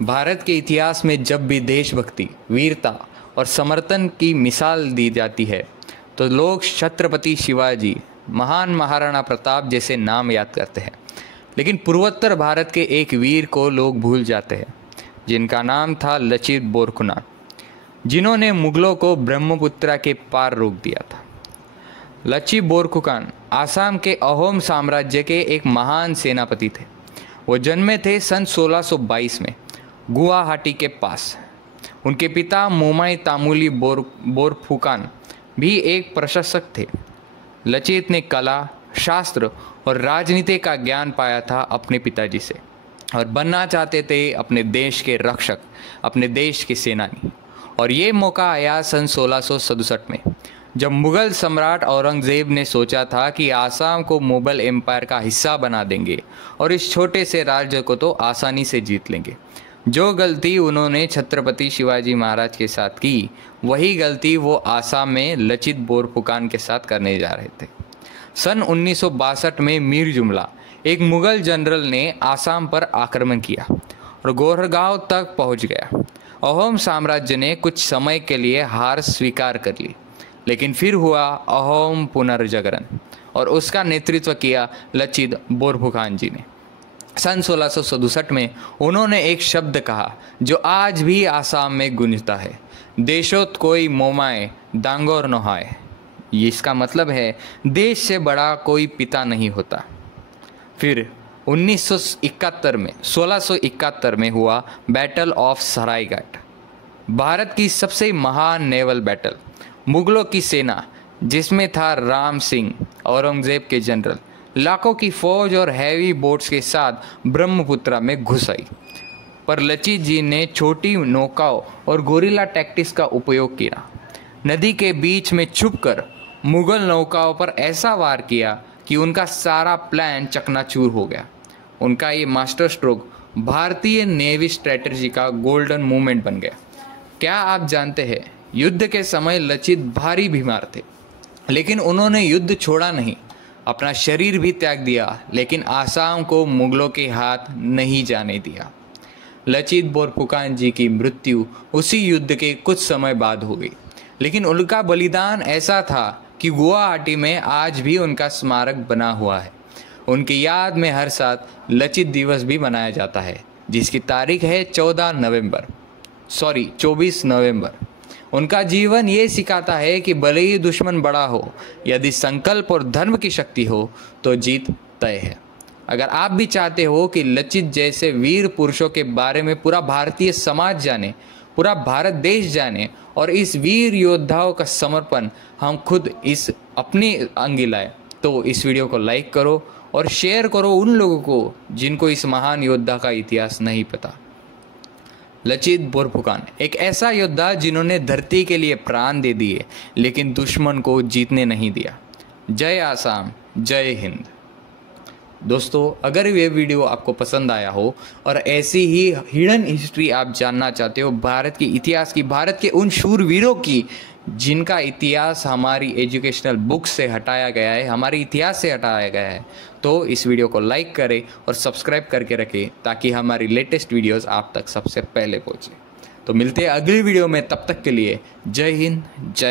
भारत के इतिहास में जब भी देशभक्ति, वीरता और समर्पण की मिसाल दी जाती है तो लोग छत्रपति शिवाजी, महान महाराणा प्रताप जैसे नाम याद करते हैं। लेकिन पूर्वोत्तर भारत के एक वीर को लोग भूल जाते हैं, जिनका नाम था लचित बोरफुकन, जिन्होंने मुगलों को ब्रह्मपुत्र के पार रोक दिया था। लचित बोरफुकन आसाम के अहोम साम्राज्य के एक महान सेनापति थे। वो जन्मे थे सन 1622 में गुवाहाटी के पास। उनके पिता मोमाई तामुली बोरफुकन भी एक प्रशासक थे। लचित ने कला, शास्त्र और राजनीति का ज्ञान पाया था अपने पिताजी से और बनना चाहते थे अपने देश के रक्षक, अपने देश के सेनानी। और ये मौका आया सन 1667 में, जब मुगल सम्राट औरंगजेब ने सोचा था कि आसाम को मुगल एम्पायर का हिस्सा बना देंगे और इस छोटे से राज्य को तो आसानी से जीत लेंगे। जो गलती उन्होंने छत्रपति शिवाजी महाराज के साथ की, वही गलती वो आसाम में लचित बोरफुकन के साथ करने जा रहे थे। सन 1962 में मीर जुमला, एक मुगल जनरल ने आसाम पर आक्रमण किया और गोरगांव तक पहुंच गया। अहोम साम्राज्य ने कुछ समय के लिए हार स्वीकार कर ली, लेकिन फिर हुआ अहोम पुनर्जागरण और उसका नेतृत्व किया लचित बोरफुकन जी ने। सन 1667 में उन्होंने एक शब्द कहा जो आज भी आसाम में गूंजता है, देशोत कोई मोमाए दांगोर नहाए। इसका मतलब है देश से बड़ा कोई पिता नहीं होता। फिर 1671 में हुआ बैटल ऑफ सरायघाट, भारत की सबसे महान नेवल बैटल। मुगलों की सेना, जिसमें था राम सिंह, औरंगजेब के जनरल, लाखों की फौज और हैवी बोट्स के साथ ब्रह्मपुत्र में घुस आई। पर लचित जी ने छोटी नौकाओं और गोरिल्ला टैक्टिक्स का उपयोग किया। नदी के बीच में छुपकर मुगल नौकाओं पर ऐसा वार किया कि उनका सारा प्लान चकनाचूर हो गया। उनका ये मास्टर स्ट्रोक भारतीय नेवी स्ट्रेटजी का गोल्डन मूवमेंट बन गया। क्या आप जानते हैं, युद्ध के समय लचित भारी बीमार थे, लेकिन उन्होंने युद्ध छोड़ा नहीं, अपना शरीर भी त्याग दिया, लेकिन आसाम को मुगलों के हाथ नहीं जाने दिया। लचित बोरफुकन जी की मृत्यु उसी युद्ध के कुछ समय बाद हो गई, लेकिन उनका बलिदान ऐसा था कि गुवाहाटी में आज भी उनका स्मारक बना हुआ है। उनकी याद में हर साल लचित दिवस भी मनाया जाता है, जिसकी तारीख है 24 नवंबर। उनका जीवन ये सिखाता है कि भले ही दुश्मन बड़ा हो, यदि संकल्प और धर्म की शक्ति हो तो जीत तय है। अगर आप भी चाहते हो कि लचित जैसे वीर पुरुषों के बारे में पूरा भारतीय समाज जाने, पूरा भारत देश जाने और इस वीर योद्धाओं का समर्पण हम खुद इस अपनी अंगी लाए, तो इस वीडियो को लाइक करो और शेयर करो उन लोगों को जिनको इस महान योद्धा का इतिहास नहीं पता। लचित बोरफुकन एक ऐसा योद्धा जिन्होंने धरती के लिए प्राण दे दिए, लेकिन दुश्मन को जीतने नहीं दिया। जय आसाम, जय हिंद। दोस्तों, अगर ये वीडियो आपको पसंद आया हो और ऐसी ही हिडन हिस्ट्री आप जानना चाहते हो भारत के इतिहास की, भारत के उन शूरवीरों की जिनका इतिहास हमारी एजुकेशनल बुक से हटाया गया है, हमारे इतिहास से हटाया गया है, तो इस वीडियो को लाइक करें और सब्सक्राइब करके रखें ताकि हमारी लेटेस्ट वीडियोस आप तक सबसे पहले पहुंचे। तो मिलते हैं अगली वीडियो में, तब तक के लिए जय हिंद, जय।